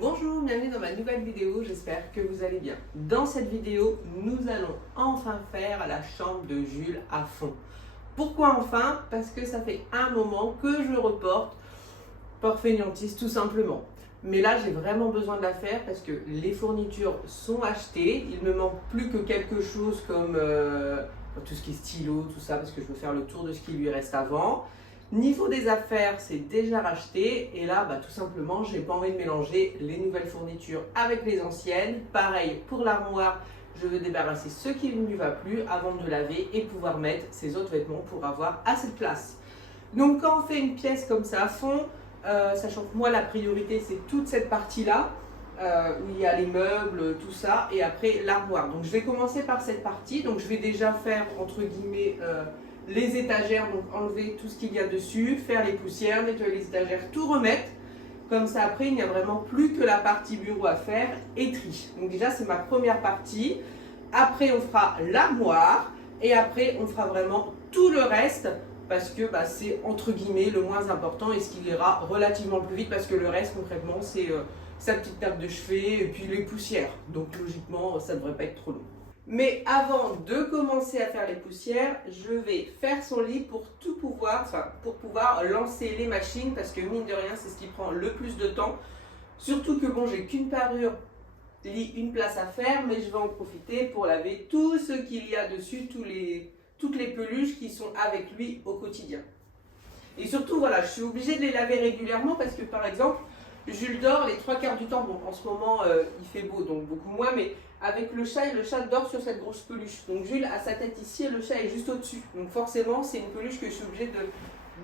Bonjour, bienvenue dans ma nouvelle vidéo, j'espère que vous allez bien. Dans cette vidéo, nous allons enfin faire la chambre de Jules à fond. Pourquoi enfin? Parce que ça fait un moment que je reporte par fainéantise tout simplement. Mais là, j'ai vraiment besoin de la faire parce que les fournitures sont achetées. Il ne me manque plus que quelque chose comme tout ce qui est stylo, tout ça, parce que je veux faire le tour de ce qui lui reste avant. Niveau des affaires, c'est déjà racheté et là, tout simplement, j'ai pas envie de mélanger les nouvelles fournitures avec les anciennes. Pareil pour l'armoire, je veux débarrasser ce qui ne lui va plus avant de laver et pouvoir mettre ses autres vêtements pour avoir assez de place. Donc quand on fait une pièce comme ça à fond, sachant que moi la priorité c'est toute cette partie-là, où il y a les meubles, tout ça, et après l'armoire. Donc je vais commencer par cette partie, donc je vais déjà faire entre guillemets les étagères, donc enlever tout ce qu'il y a dessus, faire les poussières, nettoyer les étagères, tout remettre. Comme ça après il n'y a vraiment plus que la partie bureau à faire et tri. Donc déjà c'est ma première partie. Après on fera l'armoire et après on fera vraiment tout le reste parce que c'est entre guillemets le moins important et ce qui ira relativement plus vite parce que le reste concrètement c'est sa petite table de chevet et puis les poussières. Donc logiquement ça ne devrait pas être trop long. Mais avant de commencer à faire les poussières, je vais faire son lit pour pour pouvoir lancer les machines parce que mine de rien, c'est ce qui prend le plus de temps. Surtout que bon, j'ai qu'une parure lit, une place à faire, mais je vais en profiter pour laver tout ce qu'il y a dessus, toutes les peluches qui sont avec lui au quotidien. Et surtout, voilà, je suis obligée de les laver régulièrement parce que par exemple, Jules dort les 3/4 du temps. Bon, en ce moment, il fait beau, donc beaucoup moins, mais avec le chat dort sur cette grosse peluche. Donc Jules a sa tête ici et le chat est juste au-dessus. Donc forcément, c'est une peluche que je suis obligée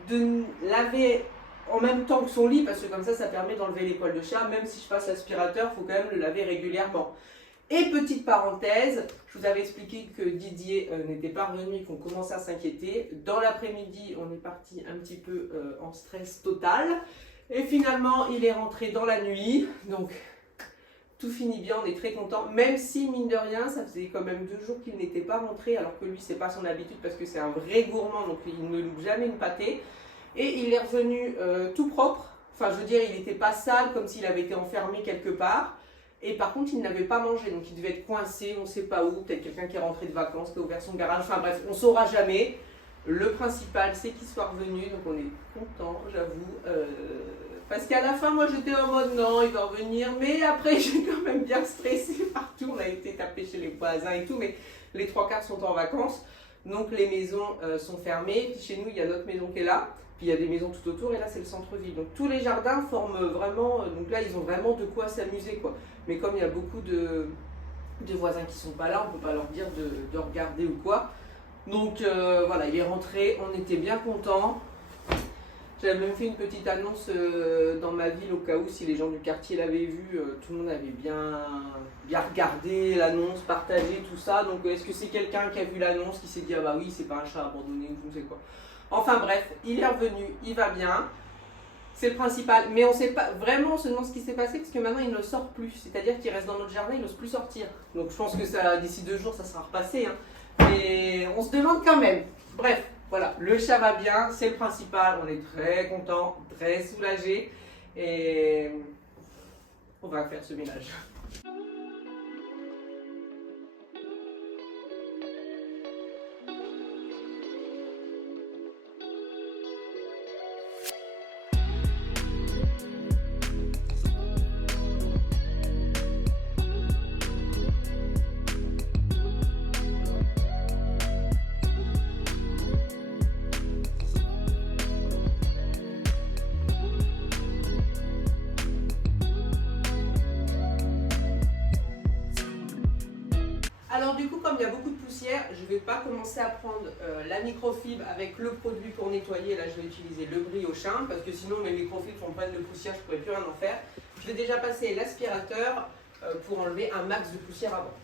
de laver en même temps que son lit, parce que comme ça permet d'enlever les poils de chat. Même si je passe l'aspirateur, il faut quand même le laver régulièrement. Et petite parenthèse, je vous avais expliqué que Didier n'était pas revenu et qu'on commençait à s'inquiéter. Dans l'après-midi, on est parti un petit peu en stress total. Et finalement, il est rentré dans la nuit. Donc, tout finit bien, on est très content. Même si, mine de rien, ça faisait quand même 2 jours qu'il n'était pas rentré. Alors que lui, c'est pas son habitude parce que c'est un vrai gourmand. Donc, il ne loupe jamais une pâtée. Et il est revenu tout propre. Enfin, je veux dire, il n'était pas sale comme s'il avait été enfermé quelque part. Et par contre, il n'avait pas mangé. Donc, il devait être coincé, on ne sait pas où. Peut-être quelqu'un qui est rentré de vacances, qui a ouvert son garage. Enfin bref, on ne saura jamais. Le principal, c'est qu'il soit revenu, donc on est content, j'avoue. Parce qu'à la fin, moi, j'étais en mode non, il va revenir. Mais après, j'ai quand même bien stressé partout. On a été tapé chez les voisins et tout, mais les 3/4 sont en vacances. Donc les maisons sont fermées. Puis chez nous, il y a notre maison qui est là. Puis il y a des maisons tout autour et là, c'est le centre-ville. Donc tous les jardins forment vraiment... donc là, ils ont vraiment de quoi s'amuser, quoi. Mais comme il y a beaucoup de voisins qui sont pas là, on ne peut pas leur dire de regarder ou quoi. Donc voilà, il est rentré, on était bien contents. J'avais même fait une petite annonce dans ma ville au cas où si les gens du quartier l'avaient vu, tout le monde avait bien regardé l'annonce, partagé tout ça. Donc est-ce que c'est quelqu'un qui a vu l'annonce, qui s'est dit ah bah oui c'est pas un chat abandonné ou je ne sais quoi. Enfin bref, il est revenu, il va bien. C'est le principal, mais on ne sait pas vraiment seulement ce qui s'est passé parce que maintenant il ne sort plus, c'est-à-dire qu'il reste dans notre jardin, il n'ose plus sortir. Donc je pense que ça, d'ici 2 jours, ça sera repassé, hein. Mais on se demande quand même. Bref, voilà, le chat va bien, c'est le principal, on est très content, très soulagé et on va faire ce ménage. Alors du coup, comme il y a beaucoup de poussière, je ne vais pas commencer à prendre la microfibre avec le produit pour nettoyer. Là, je vais utiliser le Briochin parce que sinon mes microfibres font plein de poussière, je ne pourrais plus rien en faire. Je vais déjà passer l'aspirateur pour enlever un max de poussière avant.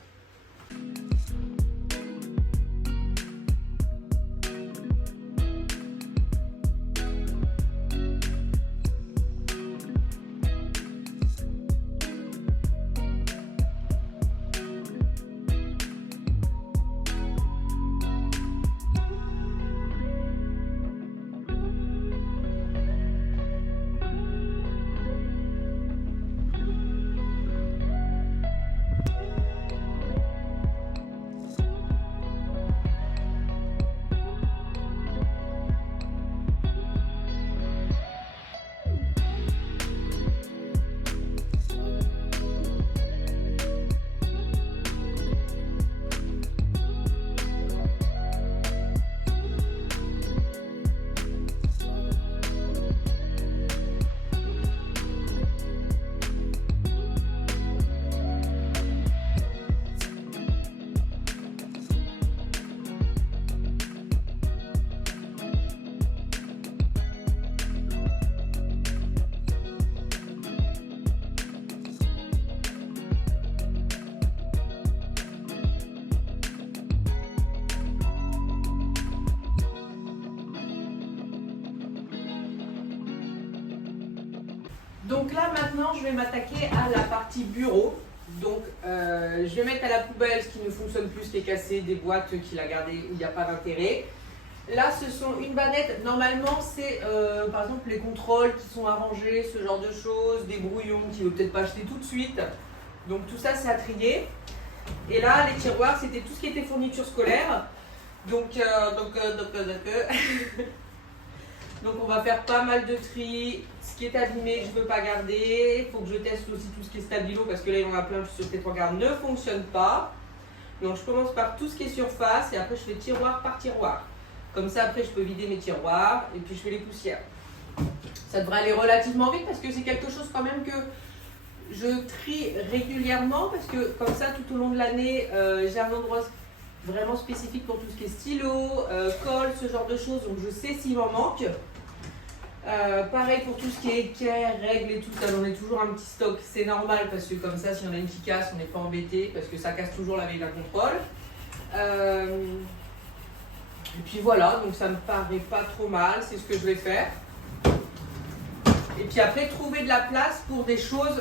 Donc là maintenant je vais m'attaquer à la partie bureau. Donc je vais mettre à la poubelle ce qui ne fonctionne plus, ce qui est cassé, des boîtes qu'il a gardées où il n'y a pas d'intérêt. Là ce sont une bannette, normalement c'est par exemple les contrôles qui sont arrangés, ce genre de choses, des brouillons qu'il ne veut peut-être pas acheter tout de suite. Donc tout ça c'est à trier. Et là les tiroirs c'était tout ce qui était fourniture scolaire. Donc on va faire pas mal de tri. Ce qui est abîmé, je ne veux pas garder. Il faut que je teste aussi tout ce qui est stabilo parce que là, il y en a plein, je suis sûre que les trois gardes ne fonctionnent pas. Donc je commence par tout ce qui est surface et après je fais tiroir par tiroir. Comme ça, après, je peux vider mes tiroirs et puis je fais les poussières. Ça devrait aller relativement vite parce que c'est quelque chose quand même que je trie régulièrement parce que comme ça, tout au long de l'année, j'ai un endroit vraiment spécifique pour tout ce qui est stylo, colle, ce genre de choses, donc je sais s'il m'en manque. Pareil pour tout ce qui est équerre, règles et tout ça, j'en ai toujours un petit stock, c'est normal parce que comme ça, s'il y en a une qui casse, on n'est pas embêté parce que ça casse toujours la veille d'un contrôle. Et puis voilà, donc ça me paraît pas trop mal, c'est ce que je vais faire. Et puis après, trouver de la place pour des choses,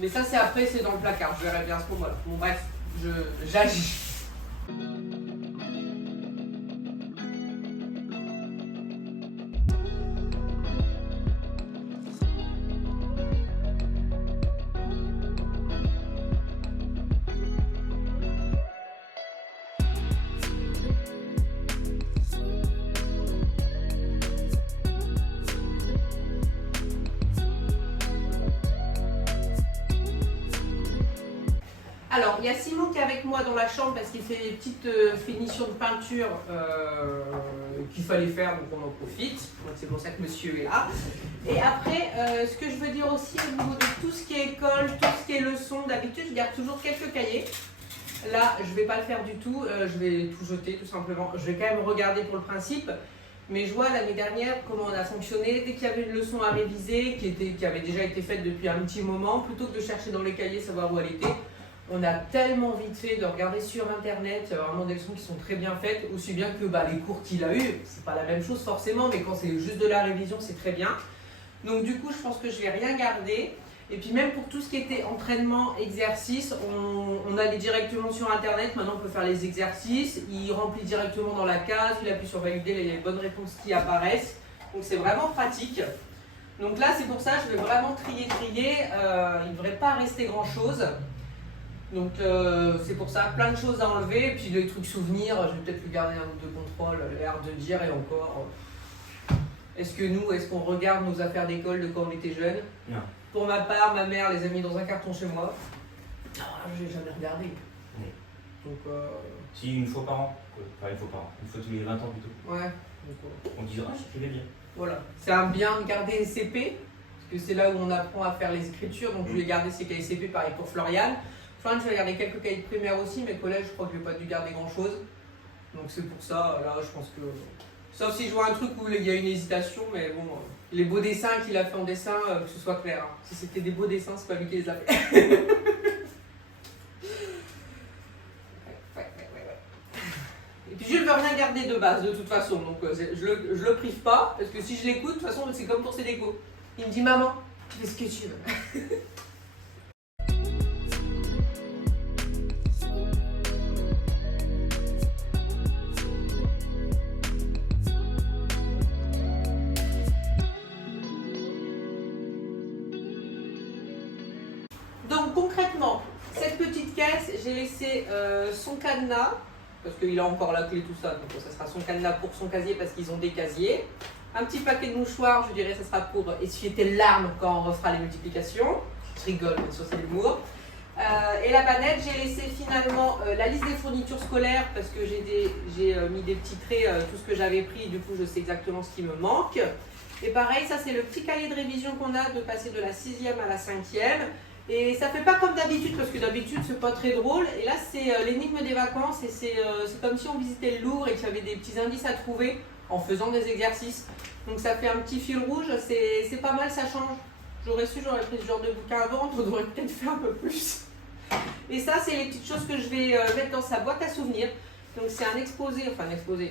mais ça c'est après, c'est dans le placard, je verrai bien à ce moment-là. Bon bref. J'agis. Alors, il y a Simon qui est avec moi dans la chambre parce qu'il fait des petites finitions de peinture qu'il fallait faire, donc on en profite. Donc c'est pour ça que monsieur est là. Et après, ce que je veux dire aussi au niveau de tout ce qui est école, tout ce qui est leçon, d'habitude je garde toujours quelques cahiers. Là, je ne vais pas le faire du tout, je vais tout jeter tout simplement. Je vais quand même regarder pour le principe. Mais je vois l'année dernière comment on a fonctionné. Dès qu'il y avait une leçon à réviser, qui avait déjà été faite depuis un petit moment, plutôt que de chercher dans les cahiers, savoir où elle était, on a tellement vite fait de regarder sur internet, il y a vraiment des leçons qui sont très bien faites, aussi bien que les cours qu'il a eu, c'est pas la même chose forcément, mais quand c'est juste de la révision, c'est très bien. Donc du coup, je pense que je vais rien garder. Et puis même pour tout ce qui était entraînement, exercice, on allait directement sur internet, maintenant on peut faire les exercices, il remplit directement dans la case, il appuie sur valider, il y a les bonnes réponses qui apparaissent, donc c'est vraiment pratique. Donc là, c'est pour ça, je vais vraiment trier, il ne devrait pas rester grand chose. Donc c'est pour ça, plein de choses à enlever, et puis les trucs souvenirs, je vais peut-être lui garder un ou deux contrôles, l'air de dire, et encore, est-ce qu'on regarde nos affaires d'école de quand on était jeunes? Non. Pour ma part, ma mère les a mis dans un carton chez moi. Je l'ai jamais regardé. Oui. Donc si, une fois par an, enfin une fois par an, une fois tous les 20 ans plutôt. Ouais. On disait, j'écrivais bien. Voilà, c'est un bien de garder les CP, parce que c'est là où on apprend à faire les écritures, donc je vais garder ces cahiers CP, pareil pour Floriane. Enfin, je vais garder quelques cahiers de primaire aussi, mais collège, je crois que je n'ai pas dû garder grand chose. Donc c'est pour ça, là, je pense que. Sauf si je vois un truc où il y a une hésitation, mais bon, les beaux dessins qu'il a fait en dessin, que ce soit clair. Hein. Si c'était des beaux dessins, c'est pas lui qui les a fait. Et puis je ne veux rien garder de base, de toute façon. Donc je le prive pas, parce que si je l'écoute, de toute façon, c'est comme pour ses décos. Il me dit, maman, tu fais ce que tu veux. Donc concrètement, cette petite caisse, j'ai laissé son cadenas, parce qu'il a encore la clé, tout ça, donc ça sera son cadenas pour son casier parce qu'ils ont des casiers. Un petit paquet de mouchoirs, je dirais, ça sera pour essuyer tes larmes quand on refera les multiplications. Je rigole, bien sûr, c'est l'humour. Et la bannette, j'ai laissé finalement la liste des fournitures scolaires parce que j'ai mis des petits traits, tout ce que j'avais pris, du coup je sais exactement ce qui me manque. Et pareil, ça c'est le petit cahier de révision qu'on a de passer de la 6e à la 5e. Et ça fait pas comme d'habitude, parce que d'habitude c'est pas très drôle. Et là c'est l'énigme des vacances et c'est comme si on visitait le Louvre et qu'il y avait des petits indices à trouver en faisant des exercices. Donc ça fait un petit fil rouge, c'est pas mal, ça change. J'aurais pris ce genre de bouquin avant, on devrait peut-être faire un peu plus. Et ça c'est les petites choses que je vais mettre dans sa boîte à souvenirs. Donc c'est un exposé,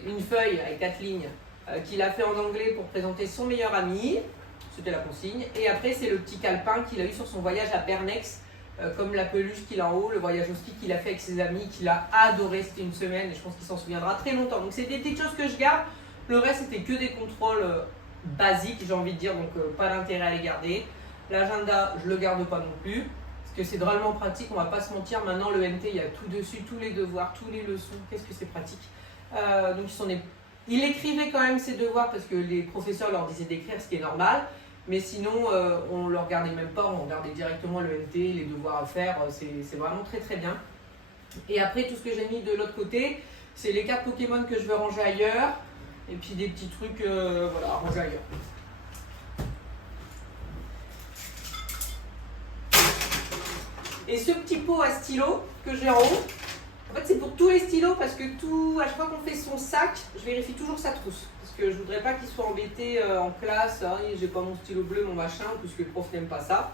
une feuille avec 4 lignes qu'il a fait en anglais pour présenter son meilleur ami. c'était la consigne. Et après, c'est le petit calepin qu'il a eu sur son voyage à Bernex, comme la peluche qu'il a en haut, le voyage au ski qu'il a fait avec ses amis, qu'il a adoré, c'était une semaine et je pense qu'il s'en souviendra très longtemps. Donc c'est des petites choses que je garde, le reste c'était que des contrôles basiques, j'ai envie de dire, donc pas d'intérêt à les garder. L'agenda, je le garde pas non plus, parce que c'est drôlement pratique, on va pas se mentir, maintenant le NT, il y a tout dessus, tous les devoirs, tous les leçons, qu'est-ce que c'est pratique. Donc il écrivait quand même ses devoirs parce que les professeurs leur disaient d'écrire, ce qui est normal. Mais sinon, on ne le regardait même pas, on regardait directement le NT, les devoirs à faire, c'est vraiment très très bien. Et après, tout ce que j'ai mis de l'autre côté, c'est les cartes Pokémon que je veux ranger ailleurs, et puis des petits trucs voilà, à ranger ailleurs. Et ce petit pot à stylo que j'ai en haut, en fait c'est pour tous les stylos parce que à chaque fois qu'on fait son sac, je vérifie toujours sa trousse. Parce que je voudrais pas qu'il soit embêté en classe, hein, j'ai pas mon stylo bleu, mon machin, puisque les profs n'aiment pas ça.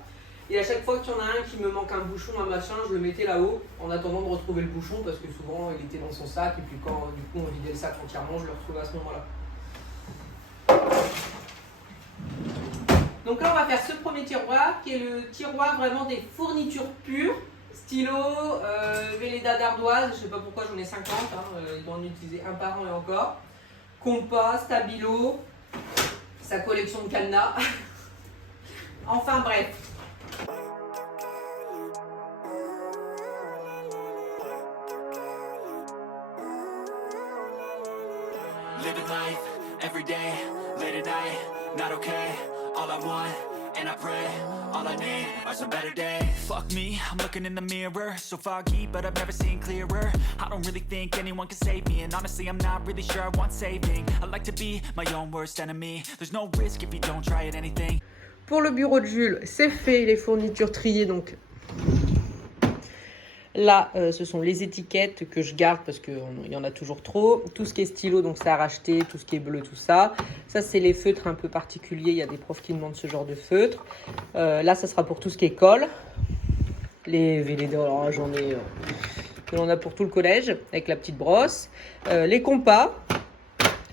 Et à chaque fois qu'il y en a un qui me manque un bouchon, un machin, je le mettais là-haut en attendant de retrouver le bouchon parce que souvent il était dans son sac et puis quand du coup on vidait le sac entièrement, je le retrouvais à ce moment-là. Donc là on va faire ce premier tiroir qui est le tiroir vraiment des fournitures pures. Stylo, Velleda d'ardoise, je sais pas pourquoi j'en ai 50, hein, ils vont en utiliser un par an et encore. Compas, stabilo, sa collection de cadenas. Enfin bref. Living life, every day, late at night, not okay, all I want, and I pray, all I need are some better days. Fuck me, I'm looking in the mirror, so foggy, but I've never seen clearer. I don't really think anyone can save me, and honestly I'm not really sure I want saving. I like to be my own worst enemy, there's no risk if you don't try at anything. Pour le bureau de Jules, c'est fait, les fournitures triées, donc là, ce sont les étiquettes que je garde parce qu'il y en a toujours trop. Tout ce qui est stylo, donc c'est à racheter, tout ce qui est bleu, tout ça. Ça, c'est les feutres un peu particuliers. Il y a des profs qui demandent ce genre de feutre. Là, ça sera pour tout ce qui est colle. Les Velleda, alors j'en ai... on en a pour tout le collège, avec la petite brosse. Les compas,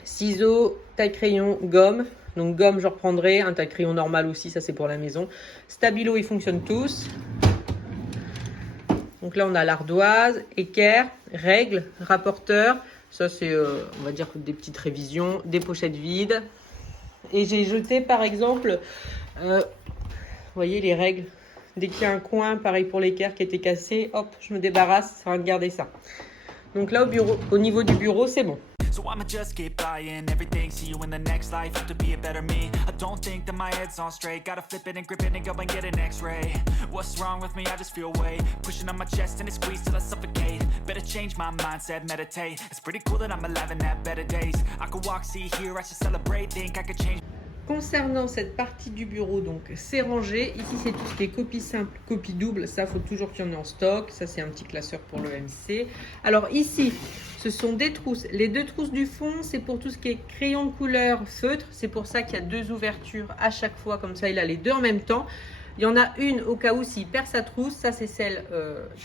ciseaux, taille-crayon, gomme. Donc gomme, je reprendrai. Un taille-crayon normal aussi, ça c'est pour la maison. Stabilo, ils fonctionnent tous. Donc là, on a l'ardoise, équerre, règle, rapporteur. Ça, c'est, on va dire, des petites révisions, des pochettes vides. Et j'ai jeté, par exemple, vous voyez, les règles. Dès qu'il y a un coin, pareil pour l'équerre qui était cassé, hop, je me débarrasse afin de garder ça. Donc là, au niveau du bureau, c'est bon. So I'ma just keep buying everything, see you in the next life, have to be a better me. I don't think that my head's on straight, gotta flip it and grip it and go and get an x-ray. What's wrong with me? I just feel weight pushing on my chest and it squeezes till I suffocate. Better change my mindset, meditate. It's pretty cool that I'm alive and have better days. I could walk, see, hear, I should celebrate, think I could change. Concernant cette partie du bureau, donc c'est rangé. Ici, c'est tout ce qui est copie simple, copie double. Ça, il faut toujours qu'il y en ait en stock. Ça, c'est un petit classeur pour le MC. Alors ici, ce sont des trousses. Les deux trousses du fond, c'est pour tout ce qui est crayon de couleur, feutre. C'est pour ça qu'il y a deux ouvertures à chaque fois. Comme ça, il a les deux en même temps. Il y en a une au cas où s'il perd sa trousse. Ça, c'est celle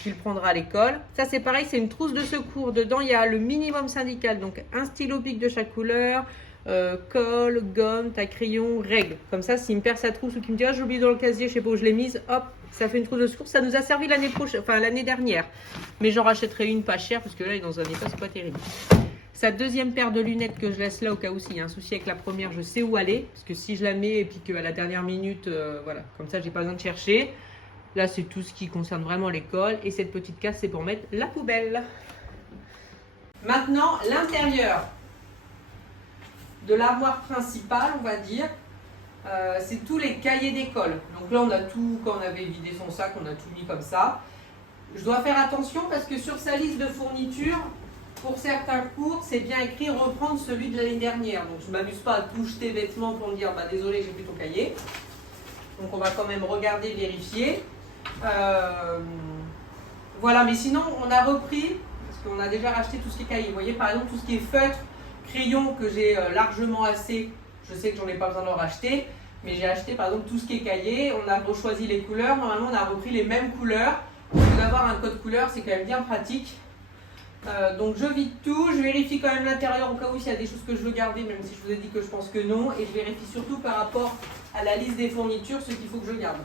qu'il prendra à l'école. Ça, c'est pareil, c'est une trousse de secours. Dedans, il y a le minimum syndical. Donc, un stylo bic de chaque couleur. Colle, gomme, taille crayon, règle. Comme ça, s'il me perd sa trousse ou qu'il me dit « Ah, j'ai oublié dans le casier, je sais pas où je l'ai mise », hop, ça fait une trousse de secours. Ça nous a servi l'année prochaine, enfin l'année dernière. Mais j'en rachèterai une pas chère parce que là, il est dans un état, c'est pas terrible. Sa deuxième paire de lunettes que je laisse là au cas où s'il y a un souci avec la première, je sais où aller. Parce que si je la mets et puis qu'à la dernière minute, voilà, comme ça, j'ai pas besoin de chercher. Là, c'est tout ce qui concerne vraiment l'école. Et cette petite case, c'est pour mettre la poubelle. Maintenant, l'intérieur de l'armoire principale, on va dire, c'est tous les cahiers d'école. Donc là, on a tout, quand on avait vidé son sac, on a tout mis comme ça. Je dois faire attention parce que sur sa liste de fournitures, pour certains cours, c'est bien écrit reprendre celui de l'année dernière. Donc je ne m'amuse pas à tout jeter bêtement pour me dire bah, désolé, j'ai plus ton cahier. Donc on va quand même regarder, vérifier. Voilà, mais sinon on a repris, parce qu'on a déjà racheté tout ce qui est cahier. Vous voyez par exemple tout ce qui est feutre, crayon que j'ai largement assez, je sais que j'en ai pas besoin d'en racheter, mais j'ai acheté par exemple tout ce qui est cahier, on a rechoisi les couleurs, normalement on a repris les mêmes couleurs, parce que d'avoir un code couleur c'est quand même bien pratique. Donc je vide tout, je vérifie quand même l'intérieur au cas où il y a des choses que je veux garder, même si je vous ai dit que je pense que non, et je vérifie surtout par rapport à la liste des fournitures, ce qu'il faut que je garde.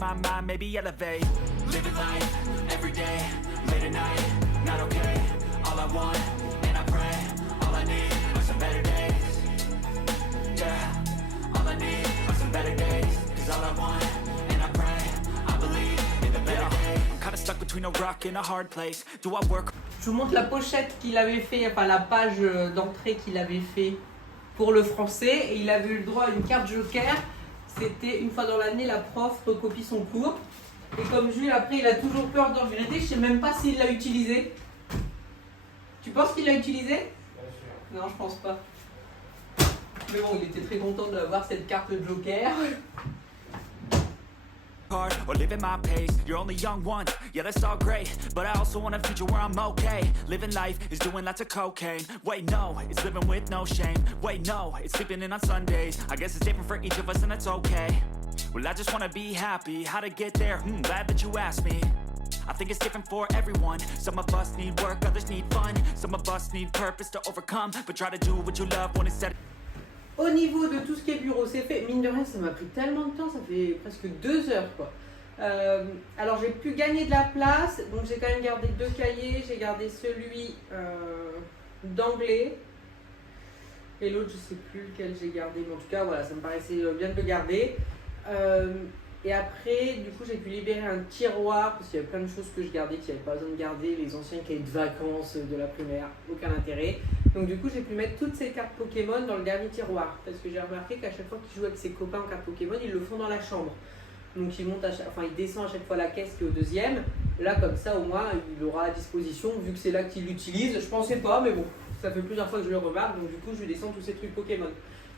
My mind, maybe elevate. Living life, every day, late at night, not okay. All I want, and I pray, all I need are some better days. Yeah, all I need are some better days. Cause all I want, and I pray, I believe in the better days. I'm kinda stuck between a rock and a hard place. Do I work? Je vous montre la pochette qu'il avait fait, enfin la page d'entrée qu'il avait fait pour le français. Et il avait eu le droit à une carte joker. C'était une fois dans l'année, la prof recopie son cours. Et comme Jules, après, il a toujours peur de regretter. Je sais même pas s'il l'a utilisé. Tu penses qu'il l'a utilisé? Non, je pense pas. Mais bon, il était très content d'avoir cette carte joker. Hard or living my pace, you're only young once, yeah that's all great, but I also want a future where I'm okay. Living life is doing lots of cocaine. Wait no, it's living with no shame. Wait no, it's sleeping in on Sundays. I guess it's different for each of us and that's okay. Well I just wanna be happy, how to get there, glad that you asked me. I think it's different for everyone. Some of us need work, others need fun. Some of us need purpose to overcome, but try to do what you love when it's said. Au niveau de tout ce qui est bureau, c'est fait. Mine de rien, ça m'a pris tellement de temps, ça fait presque 2 heures quoi. Alors j'ai pu gagner de la place, donc j'ai quand même gardé 2 cahiers. J'ai gardé celui d'anglais et l'autre je sais plus lequel j'ai gardé, mais en tout cas voilà, ça me paraissait bien de le garder. Et après, du coup, j'ai pu libérer un tiroir parce qu'il y avait plein de choses que je gardais qu'il n'y avait pas besoin de garder, les anciens cahiers de vacances de la primaire, aucun intérêt. Donc du coup, j'ai pu mettre toutes ces cartes Pokémon dans le dernier tiroir parce que j'ai remarqué qu'à chaque fois qu'il joue avec ses copains en cartes Pokémon, ils le font dans la chambre. Donc il descend à chaque fois la caisse qui est au deuxième. Là, comme ça, au moins, il aura à disposition vu que c'est là qu'il l'utilise. Je pensais pas, mais bon, ça fait plusieurs fois que je le remarque, donc du coup, je lui descends tous ces trucs Pokémon.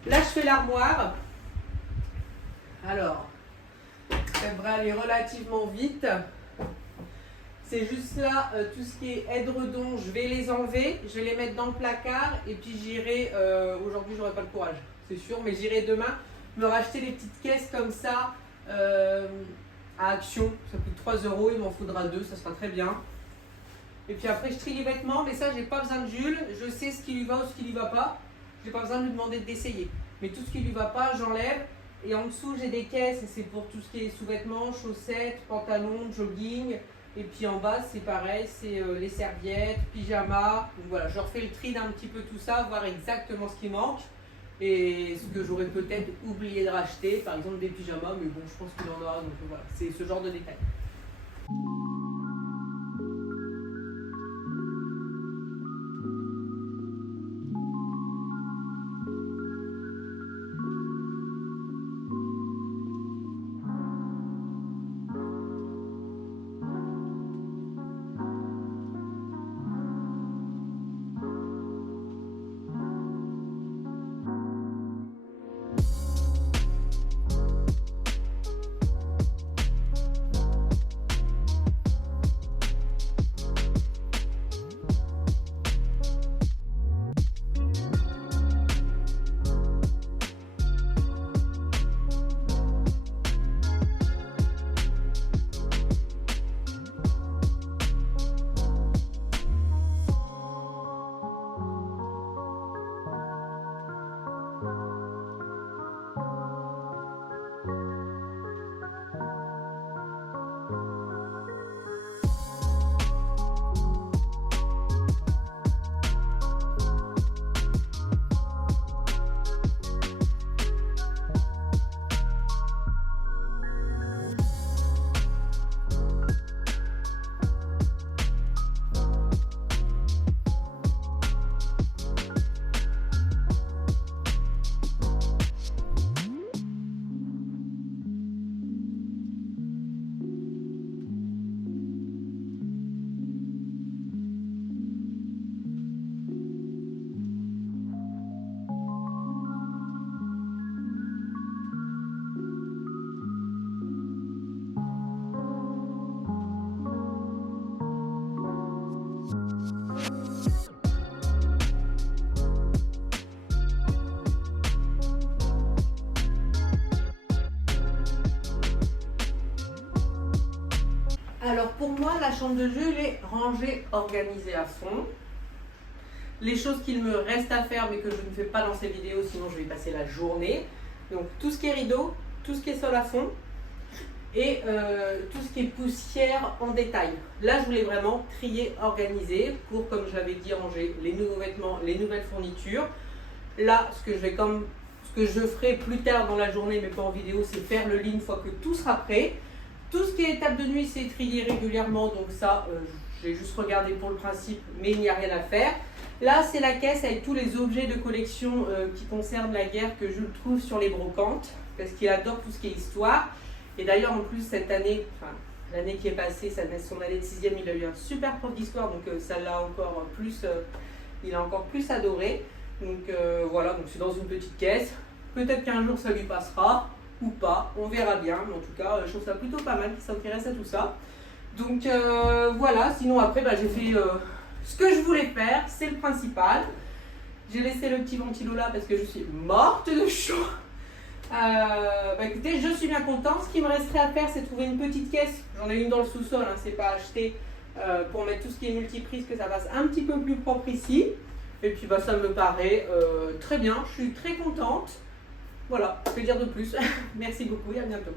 Là, je fais l'armoire. Alors, ça devrait aller relativement vite. C'est juste là, tout ce qui est édredons, je vais les enlever, je vais les mettre dans le placard et puis j'irai, aujourd'hui j'aurai pas le courage, c'est sûr, mais j'irai demain me racheter les petites caisses comme ça à Action. Ça coûte 3 €, il m'en faudra 2, ça sera très bien. Et puis après je trie les vêtements, mais ça j'ai pas besoin de Jules, je sais ce qui lui va ou ce qui lui va pas, j'ai pas besoin de lui demander d'essayer. Mais tout ce qui lui va pas, j'enlève. Et en dessous, j'ai des caisses, et c'est pour tout ce qui est sous-vêtements, chaussettes, pantalons, jogging. Et puis en bas, c'est pareil, c'est les serviettes, pyjamas. Donc voilà, je refais le tri d'un petit peu tout ça, voir exactement ce qui manque. Et ce que j'aurais peut-être oublié de racheter, par exemple des pyjamas, mais bon, je pense qu'il en aura. Donc voilà, c'est ce genre de détails. Alors pour moi, la chambre de Jules est rangée, organisée à fond. Les choses qu'il me reste à faire mais que je ne fais pas dans ces vidéos, sinon je vais y passer la journée. Donc tout ce qui est rideau, tout ce qui est sol à fond et tout ce qui est poussière en détail. Là, je voulais vraiment trier, organiser pour, comme je l'avais dit, ranger les nouveaux vêtements, les nouvelles fournitures. Là, ce que je ferai plus tard dans la journée, mais pas en vidéo, c'est faire le lit une fois que tout sera prêt. Tout ce qui est étape de nuit, c'est trier régulièrement, donc ça, j'ai juste regardé pour le principe, mais il n'y a rien à faire. Là, c'est la caisse avec tous les objets de collection qui concernent la guerre que je trouve sur les brocantes, parce qu'il adore tout ce qui est histoire. Et d'ailleurs, en plus, cette année, enfin, l'année qui est passée, son année de 6e, il a eu un super prof d'histoire, donc ça l'a encore plus, il a encore plus adoré. Donc voilà, donc c'est dans une petite caisse. Peut-être qu'un jour ça lui passera ou pas, on verra bien. Mais en tout cas, je trouve ça plutôt pas mal qu'il s'intéresse à tout ça. Donc voilà, sinon après j'ai fait ce que je voulais faire, c'est le principal. J'ai laissé le petit ventilo là parce que je suis morte de chaud. Écoutez, je suis bien contente. Ce qui me resterait à faire, c'est trouver une petite caisse. J'en ai une dans le sous-sol, hein, c'est pas acheté pour mettre tout ce qui est multiprise, que ça fasse un petit peu plus propre ici. Et puis ça me paraît très bien, je suis très contente. Voilà, que dire de plus. Merci beaucoup et à bientôt.